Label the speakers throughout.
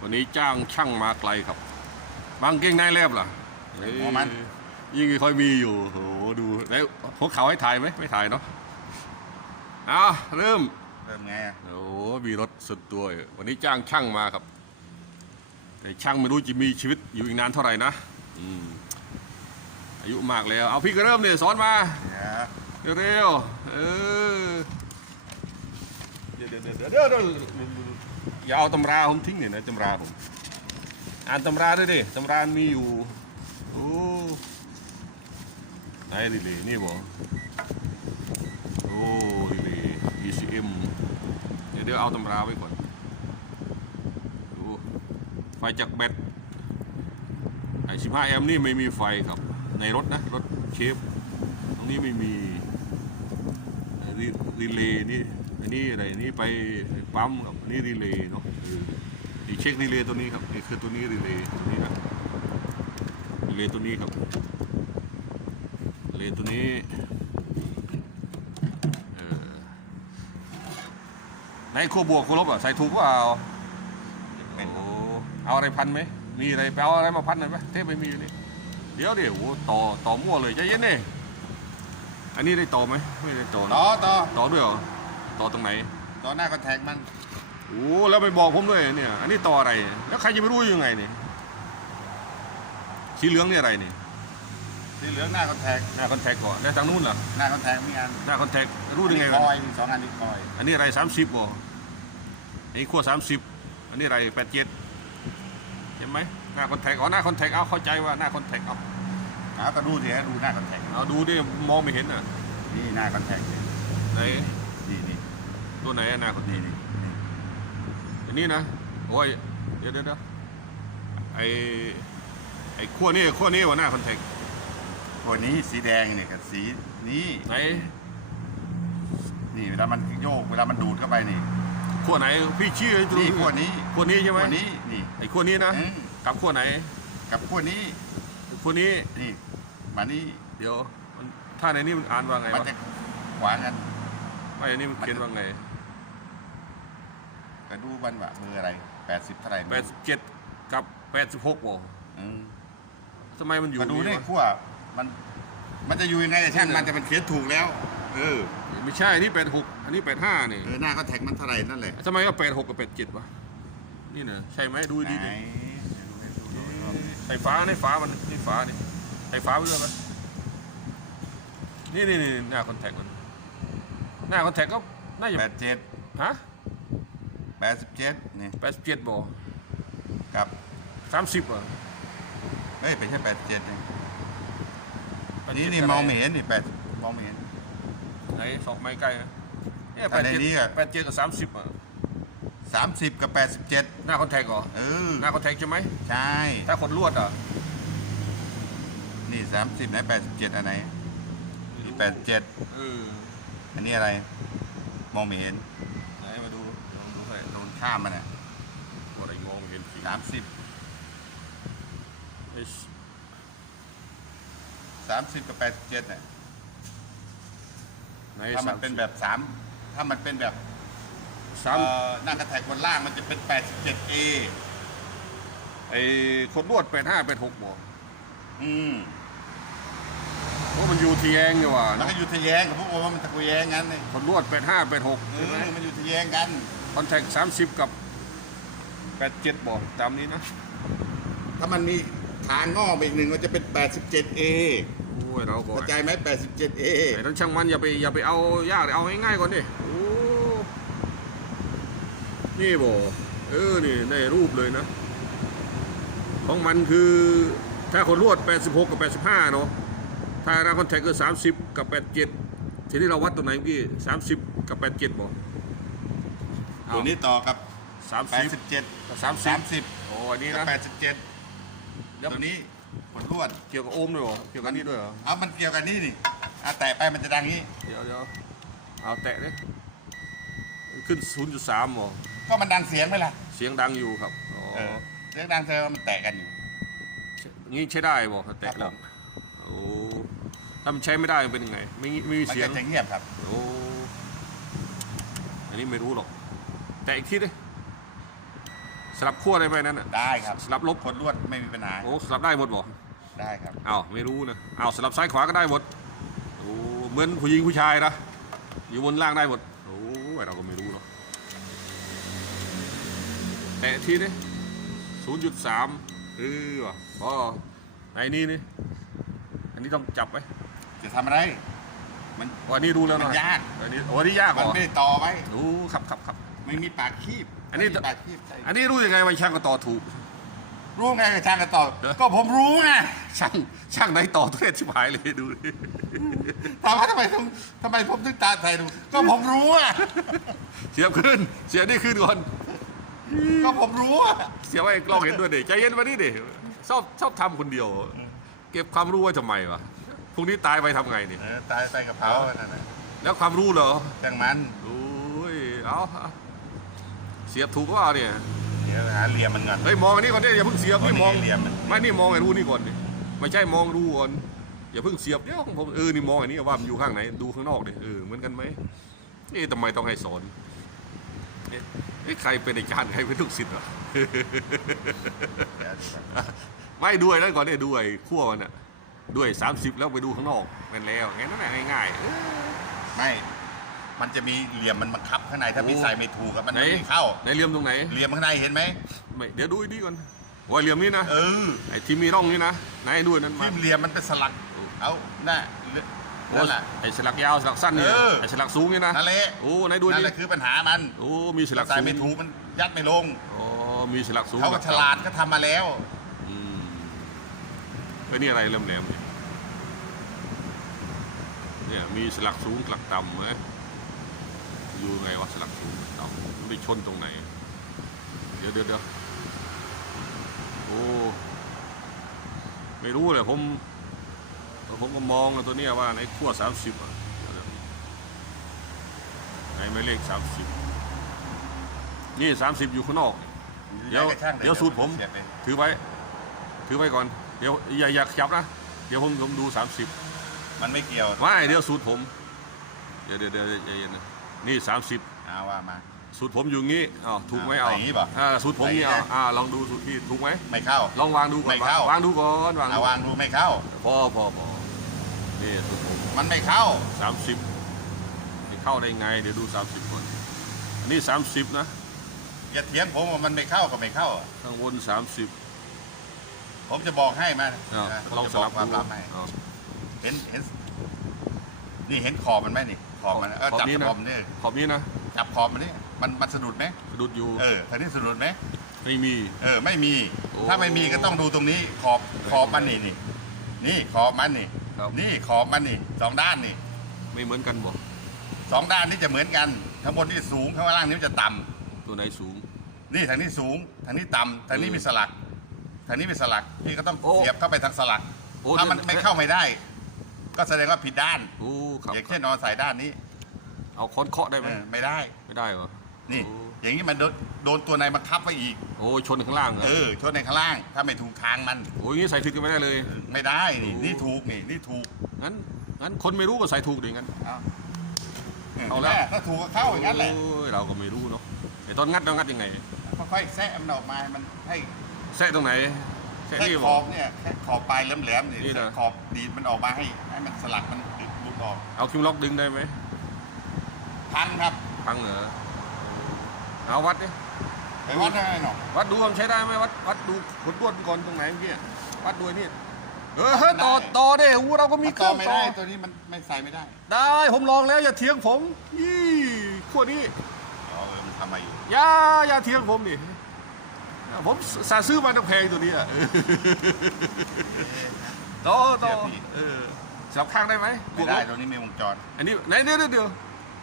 Speaker 1: วันนี้จ้างช่างมาไกลครับ บางเก่งนายแลบล่ะ
Speaker 2: หัวมัน
Speaker 1: เอ้ยยิ่งค่อยมีอยู่โหดูแล้วหัวเขาให้ถ่ายไหมไม่ถ่ายเนาะเอาเริ่ม
Speaker 2: เริ่มไงอะ
Speaker 1: โอ้มีรถสุดตัวอยู่วันนี้จ้างช่างมาครับ แต่ช่างไม่รู้จะมีชีวิตอยู่อีกนานเท่าไหร่นะอืมอายุมากแล้ว เอาพี่ก็เริ่มเนี่ยสอนมา
Speaker 2: เดี๋ยว
Speaker 1: เร็วๆเออเดี๋ยวเดี๋ยวเดี๋ยวเดี๋ยวเดี๋ยว อย่าเอาตำราผมทิ้งเนี่ยนะตำราผมอ่านตำราด้วยดิตำรามีอยู่โอ้ไหนดิเลยนี่บ่โอ้ดิเลย ECM เดี๋ยวเดี๋ยวเอาตำราไว้ก่อนดูไฟจากแบตไอ้15แอมป์นี่ไม่มีไฟครับ ในรถนะ รถเชฟตรงนี้ไม่มีรีรีเลย์นี่ อันนี้อะไรนี่ไปปั๊มครับอันนี่รีเลย์เนาะเออนี่เช็ครีเลย์ตัวนี้ครับนี่คือตัวนี้รีเลย์ตัวนี้นะรีเลย์ตัวนี้ครับรีเลย์ตัวนี้เออไหนขั้วบวกขั้วลบอะใส่ถูกเปล่า
Speaker 2: เป็น
Speaker 1: โอ้เอาอะไรพันไหมมีอะไรไปเอาอะไรมาพันหน่อยไหมเทปไม่มีอยู่นี่เดี๋ยวเดี๋ยวโอ้ต่อต่อมั่วเลยใจเย็นนี่อันนี้ได้ต่อไหมไม่ได้ต่อนะ
Speaker 2: ต่อต่อ
Speaker 1: ต่อด้วยเหรอ ต่อตรงไหน
Speaker 2: ต่อหน้าคอนแทคมัน
Speaker 1: โอ้แล้วไปบอกผมด้วยเนี่ย อันนี้ต่ออะไร แล้วใครจะไปรู้ยังไงเนี่ยสีเหลืองนี่อะไรนี่
Speaker 2: สีเหลืองหน้าคอนแทค
Speaker 1: หน้าคอนแทคก่อนแล้วทางนู้นล่ะ
Speaker 2: หน้าคอนแทคมีอัน
Speaker 1: หน้าคอนแทครู้ได้ไง
Speaker 2: ค
Speaker 1: วะ
Speaker 2: อยมีสองอันนี้คอย
Speaker 1: อันนี้อะไรสามสิบบ่อันนี้ขั้วสามสิบอันนี้อะไรแปดเจ็ดเห็นไหมหน้าคอนแทคอ๋อหน้าคอนแทคเอาเข้าใจว่าหน้าคอนแทคเอา
Speaker 2: เอาก็ดูเถอะดูหน้าคอนแทค
Speaker 1: เอาดูดิมองไม่เห็นอะ
Speaker 2: นี่หน้าคอนแทค
Speaker 1: ไหน
Speaker 2: นี่นี่
Speaker 1: ตัวไหนอะหน้าคอนแท
Speaker 2: นี่
Speaker 1: ค
Speaker 2: นี่นี่
Speaker 1: อันนี้นะโอ้ยเดี๋ยวเดี๋ยวเดี๋ยวไอไอขั้วนี่ขั้วนี่ว่าหน้าคอนแทค
Speaker 2: ตัวนี้สีแดงนี่กับสีนี้
Speaker 1: ไหน
Speaker 2: นี่เวลามันโยกเวลามันดูดเข้าไปนี่
Speaker 1: ขั้วไหนพี่ชี้ให้ดู
Speaker 2: นี่ขั้วนี้
Speaker 1: ขั้วนี้ใช่ไหม
Speaker 2: ขั้วนี้นี่
Speaker 1: ไอขั้วนี้นะ
Speaker 2: อืม
Speaker 1: กับขั้วไหน
Speaker 2: กับขั้วนี้
Speaker 1: ขั้วนี้
Speaker 2: นี่มานี่
Speaker 1: เดี๋ยวมันถ้าในนี้มันอ่านว่าไง
Speaker 2: มัน
Speaker 1: วะ
Speaker 2: จะขวางกัน
Speaker 1: ไม่อันนี้มันเขียนว่าไง
Speaker 2: ก็ดูวันว่ามืออะไรแปดสิบเท่าไหร่
Speaker 1: แปดสิบเจ็ดกับแปดสิบหกบ่
Speaker 2: อืม
Speaker 1: ทำไมมันอยู่
Speaker 2: มาดู
Speaker 1: นี่
Speaker 2: นี่
Speaker 1: วะ
Speaker 2: ขั้วมันมันจะอยู่ยังไงช่างมันแต่มันเขียนถูกแล้ว เออ
Speaker 1: ไม่ใช่อันนี้แปดหกอันนี้แปดห้านี่
Speaker 2: เออหน้าก็แท็กมันเท่าไหร่นั่นแหละ
Speaker 1: ทำไมว่าแปดหกกับแปดเจ็ดวะนี่เนอะใช่ไหมดูดี
Speaker 2: ไหน
Speaker 1: ดิ
Speaker 2: ดูให้ดูดูดู
Speaker 1: ไอ้ฟ้าในฟ้ามันนี่ฟ้านี่ไอ้ฟ้าไปด้วยมันนี่นี่นี่หน้าคอนแทคมันหน้าคอนแทคก็น่าจะ
Speaker 2: แปดเจ็ด
Speaker 1: ฮะ
Speaker 2: แปดสิบเจ็ดนี่
Speaker 1: แปดสิบเจ็ดบ่
Speaker 2: กับ
Speaker 1: สามสิบอะ
Speaker 2: เฮ้ยไม่ใช่แปดเจ็ดนี่
Speaker 1: 87
Speaker 2: นี่นี่มองไม่เห็นนี่แปดมองไม่เห็น
Speaker 1: ไหนสองไม้ใกล้นะเนี่ย
Speaker 2: แต่
Speaker 1: แปด
Speaker 2: ใน
Speaker 1: เจ็ด
Speaker 2: นี้อะ
Speaker 1: แปดเจ็ดกับสามสิบอะ
Speaker 2: สามสิบกับแปดสิบเจ็ด
Speaker 1: หน้าคอนแทคเหรอ
Speaker 2: เออ
Speaker 1: หน้าคอนแทคใช่ไหม
Speaker 2: ใช่
Speaker 1: ถ้าคนลวดอะ
Speaker 2: นี่สามสิบไหนแปดสิบเจ็ดอันไหนนี่แปดเจ็ด
Speaker 1: เออ
Speaker 2: อันนี้อะไร มองไม่เห็น
Speaker 1: ไหนมาดูลองดูให้
Speaker 2: โดน ข้ามมันอะ
Speaker 1: อะไรมองไม่เห็นสิ
Speaker 2: สามสิบ
Speaker 1: ไอ้
Speaker 2: สามสิบกับแปดสิบเจ็ดน่ะ
Speaker 1: ไหน
Speaker 2: ถ้ามันเป็นแบบสามถ้ามันเป็นแบบ
Speaker 1: สาม
Speaker 2: เอ่อหน้ากระแทกบนล่างมันจะเป็น 87A
Speaker 1: ไอ้คนลวดแปดห้าแปดหกบ่
Speaker 2: อืม
Speaker 1: เพราะมันอยู่ที่แยงอยู่ว่ะ
Speaker 2: แล้วก็อยู่ทะแยงกับพวกโอ้มันตะกุแยงงั้นเลย
Speaker 1: คนลวดแปดห้าแปดหก
Speaker 2: เอ
Speaker 1: ใช่ไหม
Speaker 2: อมันอยู่ทะแยงกัน
Speaker 1: คอนแทคสามสิบกับแปดเจ็ดบ่ตามนี้นะ
Speaker 2: ถ้ามันมีทางงอกไปอีกหนึ่งมันจะเป็น 87A
Speaker 1: โอ้ยเราก่อ
Speaker 2: เข้านใจไหม 87A
Speaker 1: ไอ้ต้องช่างมันอย่าไปอย่าไปเอายากเลยเอาง่ายๆก่อนดิโอ้นี่บ่เออนี่ในรูปเลยนะ ของมันคือถ้าคนลวด 86 กับ 85 เนาะถ้าราคอนแทคคือ 30 กับ 87 ทีนี้เราวัดตัวไหนเมื่อกี้ 30 กับ 87บ่
Speaker 2: ตัวนี้ต่อกับ
Speaker 1: 30
Speaker 2: 87
Speaker 1: กับ30
Speaker 2: 30
Speaker 1: โอ้อันนี้
Speaker 2: กับ
Speaker 1: นะ
Speaker 2: 87
Speaker 1: แล้ว
Speaker 2: ตัวนี้ผลลวด
Speaker 1: เกี่ยวกับโอห์มด้วยเหรอเกี่ยวกับนี่ด้วยเหรอ
Speaker 2: เอามันเกี่ยวกันนี่นี่อะแตะไปมันจะดังนี้
Speaker 1: เดี๋ยวเดี๋ยวเอาแตะดิขึ้น 0.3บ่
Speaker 2: ก็มันดังเสียงไหมล่ะ
Speaker 1: เสียงดังอยู่ครับอ๋อ
Speaker 2: เออเสียงดังแสดงว่ามันแตะกันอยู่
Speaker 1: งี้ใช้ได้บ่ถ้าแตะ
Speaker 2: ครับ
Speaker 1: ลงโอ้ถ้ามันใช้ไม่ได้มันเป็นยังไงไม่มีไม่มี
Speaker 2: มัน
Speaker 1: เสียง
Speaker 2: ก็จะเงียบครับ
Speaker 1: โอ้ อันนี้ไม่รู้หรอก แตะอีกทีดิสลับขั้วได้ไหมนั่นน่ะ
Speaker 2: ได้ครับ
Speaker 1: สลับลบ
Speaker 2: คนลวดไม่มีปัญหา
Speaker 1: โอ้สลับได้หมดบ่
Speaker 2: ได้ครับ
Speaker 1: อ้าวไม่รู้นะอ้าวสลับซ้ายขวาก็ได้หมดโอ้เหมือนผู้หญิงผู้ชายนะอยู่บนล่างได้หมดโอ้ยเราก็ไม่รู้เนาะแตะทีนี้ศูนย์จุดสามเออว่ะพอไอ้นี่นี่อันนี้ต้องจับไว้
Speaker 2: จะทำอะไรมัน
Speaker 1: วันนี้รู้แล้ว
Speaker 2: มัน
Speaker 1: เนาะ
Speaker 2: ยาก
Speaker 1: อันนี้โอ้อันนี้ยากเหร
Speaker 2: มัน
Speaker 1: อ
Speaker 2: ไม่ได้ต่อไว้
Speaker 1: รู้ครับครับครับ
Speaker 2: ไม่มีปากคีบ
Speaker 1: อันนี้
Speaker 2: ไม่มีปากคีบใส่
Speaker 1: อันนี้รู้ยังไงว่าช่างก็ต่อถูก
Speaker 2: รู้ไงกับช่างกันต่อ
Speaker 1: เหรอ
Speaker 2: ก็ผมรู้ไง
Speaker 1: ช่างช่างไหนต่อทุเรศชิบหายเลยดูดิ
Speaker 2: ถามว่าทำไมผมทำไมผมถึงตาใส่ดูก็ผมรู้อะ
Speaker 1: เสียบขึ้น เสียบนี่ขึ้นก่อน
Speaker 2: ก็ผมรู้อะ
Speaker 1: เสียบไว้กล้องเห็นด้วยดิใจเย็นมานี่ดิชอบชอบทำคนเดียว เก็บความรู้ไว้ทำไมวะพรุ่งนี้ตายไปทำไงนี่
Speaker 2: เออตายใส่กระเพรานั่นน่ะ
Speaker 1: แล้วความรู้เหรอ
Speaker 2: จังมัน
Speaker 1: โอ้ย เอาเอาเสียบถูกว่าเนี่ย
Speaker 2: เดี๋ยวหาเหลี่ยมมันก่อน
Speaker 1: เฮ้ยมองอันนี้ก่อนดิอย่าเพิ่งเสียบนี่มอง
Speaker 2: เหลี่ยมมัน
Speaker 1: ไม่นี่มองไอ้รู้นี่ก่อนดิไม่ใช่มองรู้ก่อนอย่าเพิ่งเสียบเดี๋ยวของผมเออนี่มองอันนี้ว่ามันอยู่ข้างไหนดูข้างนอกดิเออเหมือนกันไหมนี่ทำไมต้องให้สอนเอ๊ะเอ๊ะใครเป็นอาจารย์ใครเป็นลูกศิษย์วะ
Speaker 2: เดี๋ยว
Speaker 1: ไม่ด้วยแล้วก่อนเนี่ยด้วยขั้วมันอะด้วย 30 แล้วไปดูข้างนอกนั่นแล้วงั้นนั่นแหละง่ายๆเออ
Speaker 2: ไม่มันจะมีเหลี่ยมมันบังคับ ข้างในถ้า
Speaker 1: โอ้
Speaker 2: พี่ใส่ไม่ถูกอะมัน
Speaker 1: ไหน
Speaker 2: ไม่เข้า
Speaker 1: ในเหลี่ยมตรงไหน
Speaker 2: เหลี่ยมข้างในเห็นไหม
Speaker 1: ไม่เดี๋ยวดูดีก่อนว่าเหลี่ยมนี้นะ
Speaker 2: เออ
Speaker 1: ไอ้ที่มีร่องนี่นะไหนด้วยนั้นมา
Speaker 2: ที่เหลี่ยมมันเป็นสลักเอาน่ะ
Speaker 1: โอ้
Speaker 2: นั่นแหละ
Speaker 1: ไอ้สลักยาวสลักสั้นเนี่ย
Speaker 2: เออ
Speaker 1: ไอ้สลักสูงนี่นะ
Speaker 2: นั่นแหละ
Speaker 1: โอ้ไหนดู
Speaker 2: นั่
Speaker 1: ดิ
Speaker 2: นแหละคือปัญหามัน
Speaker 1: โอ้มีสลัก
Speaker 2: ใส่
Speaker 1: สูง
Speaker 2: ไม่ถูกมันยัดไม่ลง
Speaker 1: อ๋อมีสลักสูง
Speaker 2: เขาก็ฉลาดก็ทำมาแล้ว
Speaker 1: อืมเฮ้ยนี่อะไรเริ่มแหลมเนี่ยเนี่ยมีสลักสูงสลักต่ำไหม อยู่ไงวะสลักสูงสลักต่ำมันไปชนตรงไหน เดี๋ยวเดี๋ยวเดี๋ยวโอ้ไม่รู้เลยผมผมก็มองนะตัวเนี้ยว่าในขั้วสามสิบอะไหนไม่เลขสามสิบนี่สามสิบอยู่ข้างนอก เดี๋ยว
Speaker 2: ให้ช่าง
Speaker 1: เดี๋ยวสูตรผม
Speaker 2: เสียบเลย
Speaker 1: ถือไว้ ถือไว้ก่อน เดี๋ยวอย่าอย่าขยับนะ เดี๋ยวผมผมดูสามสิบ
Speaker 2: มันไม่เกี่ยว
Speaker 1: ไม่ เดี๋ยวสูตรผม เดี๋ยวเดี๋ยวเดี๋ยวใจเย็นนะ นี่สามสิบ
Speaker 2: เอาว่ามา
Speaker 1: สูตรผมอยู่งี้อ้าวถูกไหม
Speaker 2: อ่า
Speaker 1: เอา
Speaker 2: อย่างนี้ป่ะ
Speaker 1: อ่าสูตรผมนี่
Speaker 2: อย่างนี้
Speaker 1: เอา
Speaker 2: นะ
Speaker 1: อ่าลองดูสูตรพี่ถูกไหม
Speaker 2: ไม่เข้า
Speaker 1: ลองวางดูก่อน
Speaker 2: ไม่เข้า
Speaker 1: วางดูก่อนวาง
Speaker 2: เอา
Speaker 1: ดู
Speaker 2: วางดูไม่เข้า
Speaker 1: พอพอพอนี่สูตรผม
Speaker 2: มันไม่เข้า
Speaker 1: สามสิบนี่เข้าได้ไงเดี๋ยวดูสามสิบก่อนอันนี่สามสิบนะ
Speaker 2: อย่าเถียงผมว่ามันไม่เข้าก็ไม่เข้า
Speaker 1: ข้างบนสามสิบ
Speaker 2: ผมจะบอกให้มา
Speaker 1: อ้าว
Speaker 2: นะผม
Speaker 1: ลอง
Speaker 2: จะ
Speaker 1: ส
Speaker 2: บอ
Speaker 1: ลั
Speaker 2: ก
Speaker 1: บ
Speaker 2: ความ
Speaker 1: ดู
Speaker 2: ลับให้
Speaker 1: อ้าว
Speaker 2: เห็นเห็น นี่เห็นขอบมันไหมนี่ ขอบมันเออจับขอบนี่
Speaker 1: ขอบนี้นะ
Speaker 2: จับขอบมันนี่มันมันสะดุดไหม
Speaker 1: สะดุดอยู่
Speaker 2: เออทางนี้สะดุดไหม
Speaker 1: ไม่มี
Speaker 2: เออไม่มี ถ้าไม่มีก็ต้องดูตรงนี้ขอบขอบมันนี่นี่นี่ขอบมันนี่
Speaker 1: ครับ
Speaker 2: นี่ขอบมันนี่สองด้านนี่
Speaker 1: ไม่เหมือนกันบ่
Speaker 2: สองด้านนี่จะเหมือนกันข้างบนนี่สูงข้างล่างนี่จะต่ำ
Speaker 1: ตัวไหนสูง
Speaker 2: นี่ทางนี้สูงทางนี้ต่ำทางนี้มีสลักทางนี้มีสลักพี่ก็ต้องเสียบเข้าไปทางสลักถ้ามันไม่เข้าไม่ได้ ก็แสดงว่าผิดด้าน
Speaker 1: โอ้ครับ
Speaker 2: อย่างเช่นนอนใส่ด้านนี้
Speaker 1: เอาค้อนเคาะได้ไหม
Speaker 2: เออไม่ได้
Speaker 1: ไม่ได้เหรอ
Speaker 2: นี่
Speaker 1: โอ้
Speaker 2: อย่างนี้มันโดนโดนตัวในบังคับไว้อีก
Speaker 1: โอ้ชนข้างล่างเหรอ
Speaker 2: เออชนในข้างล่าง ถ้าไม่ถูกทางมัน
Speaker 1: โอ้ยงี้ใส่ผิดกันไม่ได้เลย
Speaker 2: ไม่ได้นี่
Speaker 1: โอ้
Speaker 2: นี่ถูกนี่นี่ถูก
Speaker 1: งั้นงั้นคนไม่รู้ก็ใส่ถูกดิงั้น
Speaker 2: เอา
Speaker 1: เอาแล้ว
Speaker 2: ถ้าถูกก็เข้าอย่างนั้นแหละ
Speaker 1: โอ้ยเราก็ไม่รู้เนาะไอ้ตอนงัดเรางัดยังไง
Speaker 2: ค่อยๆแซะมันออกมาให้มันให้
Speaker 1: แซะตรงไหน แซะ
Speaker 2: แค่
Speaker 1: นี่
Speaker 2: ข
Speaker 1: บอ
Speaker 2: อกบเนี่ยแค่ขอบปลายแหลมๆนี่
Speaker 1: นี่นะ
Speaker 2: ขอบดีดมันออกมาให้ให้มันสลักมันหลุดออก
Speaker 1: เอาคิวล็อกดึงได้ไหม
Speaker 2: พันครับ
Speaker 1: พังเหรอเอาวัดดิ
Speaker 2: ไปวัดได้ไหมหนอ
Speaker 1: วัดดูว่ามันใช้ได้ไหมวัดวัดดูขนด้วนก่อนตรงไหนเมื่อกี้วัดดูไอ้นี่เออเฮ้ยต่อต่อเด้หูเราก็มีเค
Speaker 2: ต่
Speaker 1: รื่
Speaker 2: อ
Speaker 1: อง
Speaker 2: ไม่
Speaker 1: ต่อ
Speaker 2: ได้ตัวนี้มันไม่ใส่ไม่ได้
Speaker 1: ได้ผมลองแล้วอย่าเถียงผมยี่ขั้วนี้
Speaker 2: อ๋อเออมันทำมาอยู่
Speaker 1: อย่าอย่าเถียงผมดิ ผมสาซื้อมาตั้งแพงตัวนี้อะต่อต่อเออสลับข้างได้ไหมบ
Speaker 2: ไม่
Speaker 1: วก
Speaker 2: ได้
Speaker 1: ลบ
Speaker 2: ตัวนี้มีวงจร
Speaker 1: อันนี้ไหนเดี๋ยวเดี๋ยวเดี๋ยว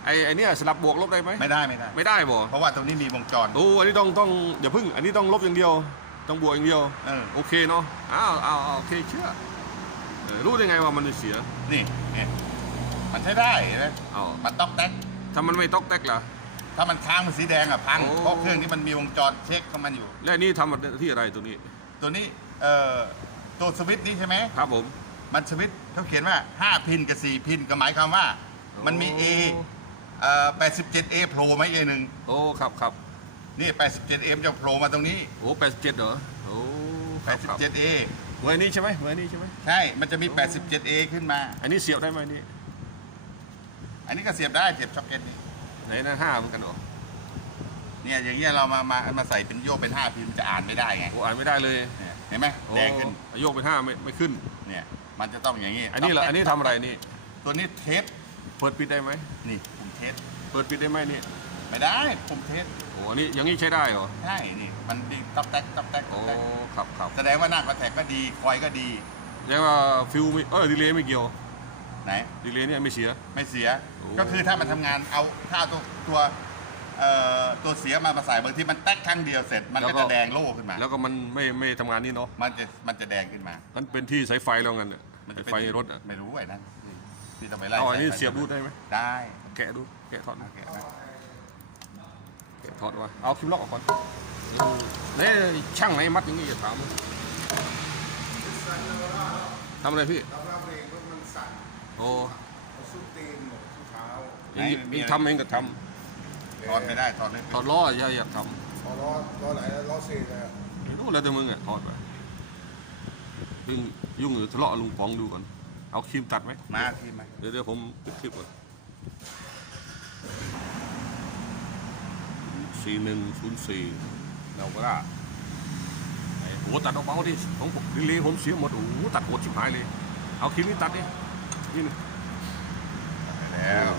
Speaker 1: ไอ้ไอ้เนี่ยสลับบวกลบได้ไหม
Speaker 2: ไม่ได้ไม่ได้
Speaker 1: ไม่ได้บ่
Speaker 2: เพราะว่าตรงนี้มีวงจร
Speaker 1: โอ้อันนี้ต้องต้องอย่าพึ่ง อันนี้ต้องลบอย่างเดียว ต้องบวกอย่างเดียว
Speaker 2: เออ
Speaker 1: โอเคเนาะอ้าวอ้าวอ้าวโอเคเชื่อเออรู้ได้ไงว่ามันเสีย
Speaker 2: นี่เนี่ยมันใช้ได้เห็นไหม
Speaker 1: อ้าว
Speaker 2: มันต้องแต๊ก
Speaker 1: ถ้ามันไม่ตอกแตกล่ะ
Speaker 2: ถ้ามันค้างมันสีแดงอะพัง
Speaker 1: โอ้
Speaker 2: เพราะเครื่องนี้มันมีวงจรเช็คของมันอยู่
Speaker 1: และนี่ทำที่อะไรตัวนี้
Speaker 2: ตัวนี้เอ่อตัวสวิตช์นี้ใช่ไหม
Speaker 1: ครับผม
Speaker 2: มันสวิตช์เขาเขียนว่า 5 พินกับ 4 พินก็หมายความว่า มันมี A เอ่อ87 A โผล่ไหม A หนึ่ง
Speaker 1: โอ้ครับครับ
Speaker 2: นี่ 87M จะโผล่มาตรงนี้
Speaker 1: โอ้แปดสิบเจ็ดเหรอโอ้ครับครับ
Speaker 2: 87A
Speaker 1: เหมือนอันนี้ใช่ไหมเหมือนอันนี้ใช่ไหม
Speaker 2: ใช่ มันจะมี 87A ขึ้นมา
Speaker 1: อันนี้เสียบได้ไหมอันนี่
Speaker 2: อันนี้ก็เสียบได้เสียบช็อกเก็ตนี่
Speaker 1: ไหนนะห้าเหมือนกันเหรอ
Speaker 2: เนี่ยอย่างเงี้ยเรามามามาใส่เป็นโยกเป็น5พิมพ์จะอ่านไม่ได้ไง
Speaker 1: โอ้อ่านไม่ได้เลย
Speaker 2: เนี่ยเห็นไหม
Speaker 1: โอ้
Speaker 2: แดงขึ้น
Speaker 1: โยกเป็นห้าไม่ไม่ขึ้น
Speaker 2: เนี่ยมันจะต้องอย่างงี้
Speaker 1: อันนี้เหรออันนี้ทำอะไรนี่
Speaker 2: ตัวนี้เทส
Speaker 1: เปิดปิดได้ไหม
Speaker 2: นี่ปุ่มเทส
Speaker 1: เปิดปิดได้ไหมนี่
Speaker 2: ไม่ได้ปุ่มเทส
Speaker 1: โอ้อันนี้อย่างนี้ใช้ได้เหรอ
Speaker 2: ใช่นี่มันดีตับแตกตับแตกตั
Speaker 1: โอ้
Speaker 2: บแตก
Speaker 1: ครับครับ
Speaker 2: แสดงว่าหน้าคอนแทคก็ดีคอยก็ดี
Speaker 1: แล้วว่าฟิวไม่เออดีเลย์ไม่เกี่ยว
Speaker 2: ไหน
Speaker 1: ดีเลย์เนี่ยไม่เสีย
Speaker 2: ไม่เสีย
Speaker 1: โอ้
Speaker 2: ก็คือถ้ามันทำงานเอาถ้าเอาตัวตัวเอ่อตัวเสียมามาใส่บางทีมันแตกครั้งเดียวเสร็จ มันก็จะแดงโล่ขึ้นมา
Speaker 1: แล้วก็มันไม่ไม่ทำงานนี่เนาะ
Speaker 2: มันจะมันจะแดงขึ้นมา
Speaker 1: มันเป็นที่สายไฟแล้วงั้นน่ะ
Speaker 2: มันจะ
Speaker 1: สายไฟในรถอะ
Speaker 2: ไม่รู้ไอ้นั่นที่ต้องไปไล่
Speaker 1: เอาอันนี้
Speaker 2: สาไฟ
Speaker 1: เสียบรูดได้ไหม
Speaker 2: ได้
Speaker 1: แกะดู แกะถอด
Speaker 2: โอ
Speaker 1: นะ
Speaker 2: เคนะ
Speaker 1: แกะถอดมาเอาคลิปล็อกออกก่อนเนี่ยช่างไหนมัดอย่างนี้อย่าถามทำอะไรพี่
Speaker 3: แอ้เอาสุดตีนหมดสุดเท้า
Speaker 1: เองเองทำเองก็ท
Speaker 2: ถอดไม่ได้ถอดไม่ำ
Speaker 1: ถอดล้ออย่าอย่าท
Speaker 3: พอล้อล้อไหลแล้วล้อเสียเลยำ
Speaker 1: ไม่รู้แล้วแต่มึงอะถอดไปยุ่งยุ่งอยู่ทะเลาะกับลุงป๋องดูก่อนเอาครีมตัดไหม
Speaker 2: มาที่มา
Speaker 1: เดี๋ยวเดี๋ยวผมปิดคลิปก่อนสี่หนึ่งศูนย์สี่เราก็ได้ไอ้โหตัดออกเบาดิของผมดิลีผมเสียหมดโอ้โหตัดโหดชิบหายเลย เอาคลิปนี้ตัดดิ นี่นี่
Speaker 2: แล้ว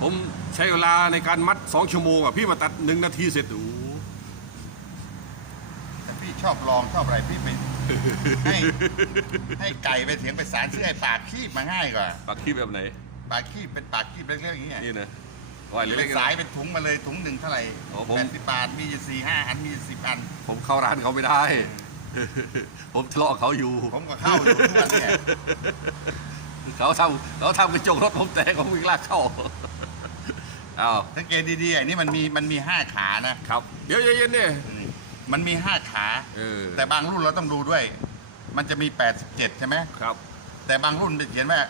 Speaker 1: ผมใช้เวลาในการมัดสองชั่วโมงอะพี่มาตัดหนึ่งนาทีเสร็จโอ้โห
Speaker 2: แต่พี่ชอบลองชอบอะไรพี่ไปให้ ให้ไก่ไปเถียงไปสารชื่อไอ้ปากคีบมาง่ายกว่า
Speaker 1: ปักคลิปแบบไหน
Speaker 2: ปากคีบเป็นปากคีบเล็กๆอย่างเงี้ย
Speaker 1: นี่นะว่า
Speaker 2: เป็
Speaker 1: เล็ก
Speaker 2: นสายเป็นถุงมาเลยถุงหนึ่งเท่าไหร่
Speaker 1: อ๋อผม
Speaker 2: แปดสิบบาทมีอยู่สี่ห้าอันมีสิบอัน
Speaker 1: ๆผมเข้าร้านเขาไม่ได้ ผมทะเลาะกับเขาอยู่
Speaker 2: ผมก็เข้าอยู่ทุกวันเนี่ย
Speaker 1: เขาทำเขาทำกระจกรถผมแตกผมวิ่งลากเข้าเอา
Speaker 2: สังเกตดีๆอันนี้มันมีมันมีห้าขานะครับ
Speaker 1: เดี๋ยวเย็นๆเนี่ย
Speaker 2: นี่มันมีห้าขา
Speaker 1: เออ
Speaker 2: แต่บางรุ่นเราต้องดูด้วย มันจะมี 87 ใช่ไหม
Speaker 1: ครับ
Speaker 2: แต่บางรุ่นจะเขียนว่า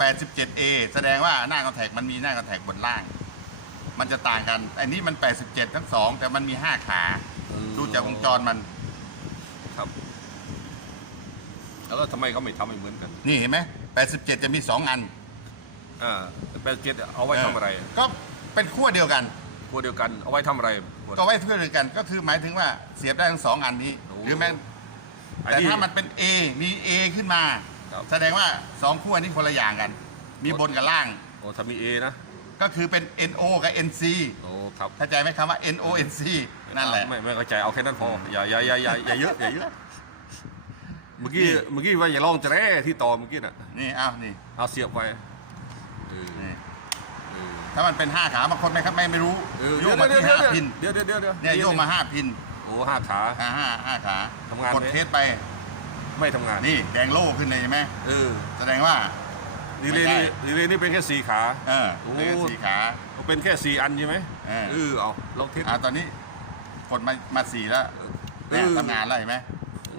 Speaker 2: 87A แสดงว่าหน้าคอนแทคมันมีหน้าคอนแทคบนล่าง มันจะต่างกัน อันนี้มัน 87 ทั้งสองแต่มันมี5ขา ดูจากวงจรมัน
Speaker 1: ครับ แล้วทำไมเขาไม่ทำให้เหมือนกัน
Speaker 2: นี่เห็นไหม87 จะมี 2 อัน
Speaker 1: อ่าแปดเจ็ดเอาไว้ทำอะไร
Speaker 2: ก็เป็นขั้วเดียวกัน
Speaker 1: ตัวเดียวกันเอาไว้ทำอะไร
Speaker 2: ก็ไว้เพื่อเดียวกันก็คือหมายถึงว่าเสียบได้ทั้งสองอันนี้
Speaker 1: โอ้
Speaker 2: หรือแม้
Speaker 1: อัน
Speaker 2: แต่
Speaker 1: นี้
Speaker 2: ถ้ามันเป็น A มี A ขึ้นมา
Speaker 1: ครับ
Speaker 2: แสดงว่าสองขั้วนี้คนละอย่างกัน มีบนกับล่าง
Speaker 1: โอ้ถ้ามีเอนะ
Speaker 2: ก็คือเป็น NO กับ NC
Speaker 1: โอ้ครับ
Speaker 2: เข้าใจไหมคำว่า NO NC นั่นแหละ
Speaker 1: ไม่ไม่เข้าใจเอาแค่นั้นพออย่าอย่าอย่าอย่าอย่าเยอะอย่าเยอะ เมื่อกี้เมื่อกี้ว่าอย่าลองจะแร่ที่ต่อเมื่อกี้น่ะ
Speaker 2: นี่อ้าวนี่
Speaker 1: เอาเสียบไว้เออ
Speaker 2: นี่
Speaker 1: เออ
Speaker 2: ถ้ามันเป็น5ขาบางคนไม่ครับไม่ไม่รู้
Speaker 1: เออ
Speaker 2: โยกมาที่
Speaker 1: เดี๋ยว
Speaker 2: 5พิน
Speaker 1: เดี๋ยวเดี๋ยวเดี๋ยวเดี๋ยว
Speaker 2: เนี่ยโยกมา5พิน
Speaker 1: โอ้ห้าขา
Speaker 2: อ่าห้าห้าขา
Speaker 1: ทำงานไหม
Speaker 2: กดเทสไป
Speaker 1: ไม่ทำงาน
Speaker 2: นี่แดงโล่ขึ้นเลยใช่ไหม
Speaker 1: เออ
Speaker 2: แสดงว่า
Speaker 1: ดีเลย
Speaker 2: ไม่
Speaker 1: นี่
Speaker 2: ได้
Speaker 1: ดีเลยนี่เป็นแค่สี่ขา
Speaker 2: เออ
Speaker 1: โอ้
Speaker 2: เป็นสี่ขา
Speaker 1: เป็นแค่สี่อันใช่ไหม
Speaker 2: เออ
Speaker 1: เออเอาลองเทส
Speaker 2: อ่าตอนนี้กดมามาสี่แล้ว
Speaker 1: เอ
Speaker 2: เนี่ย
Speaker 1: อ
Speaker 2: ตั้งนานแล้วเห็นไหม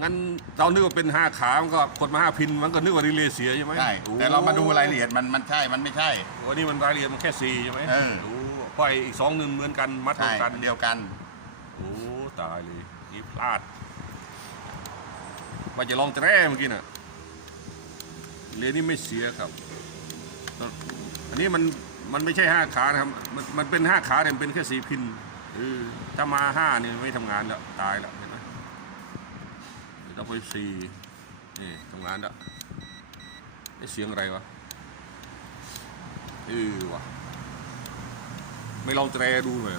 Speaker 1: งั้นเรานึกว่าเป็นห้าขา มันก็กดมาห้าพิน มันก็นึกว่าดีเลยเสียใช่ไหม
Speaker 2: ใช่
Speaker 1: โอ้
Speaker 2: แต่เรามาดูรายละเอียดมันมันใช่ มันไม่ใช่
Speaker 1: วันนี้มันรายละเอียดมันแค่สี่ใช่ไหม
Speaker 2: เออ
Speaker 1: โอ้ปล่อยอีกสองหนึ่งเหมือนกันมัด
Speaker 2: ใช่
Speaker 1: เท่ากัน
Speaker 2: อันเดียวกัน
Speaker 1: โอ้ตายเลยนี่พลาดว่าจะลองแตร่เมื่อกี้น่ะเรียนนี่ไม่เสียครับ อันนี้มันมันไม่ใช่ห้าขานะครับ มันมันเป็นห้าขาแต่มันเป็นแค่สี่พินเออถ้ามาห้านี่ไม่ทำงานแล้วตายแล้วเห็นไหมเดี๋ยว ต้องไปสี่นี่ทำงานแล้วไอ้เสียงอะไรวะเออวะไม่ลองแตรดูหน่อย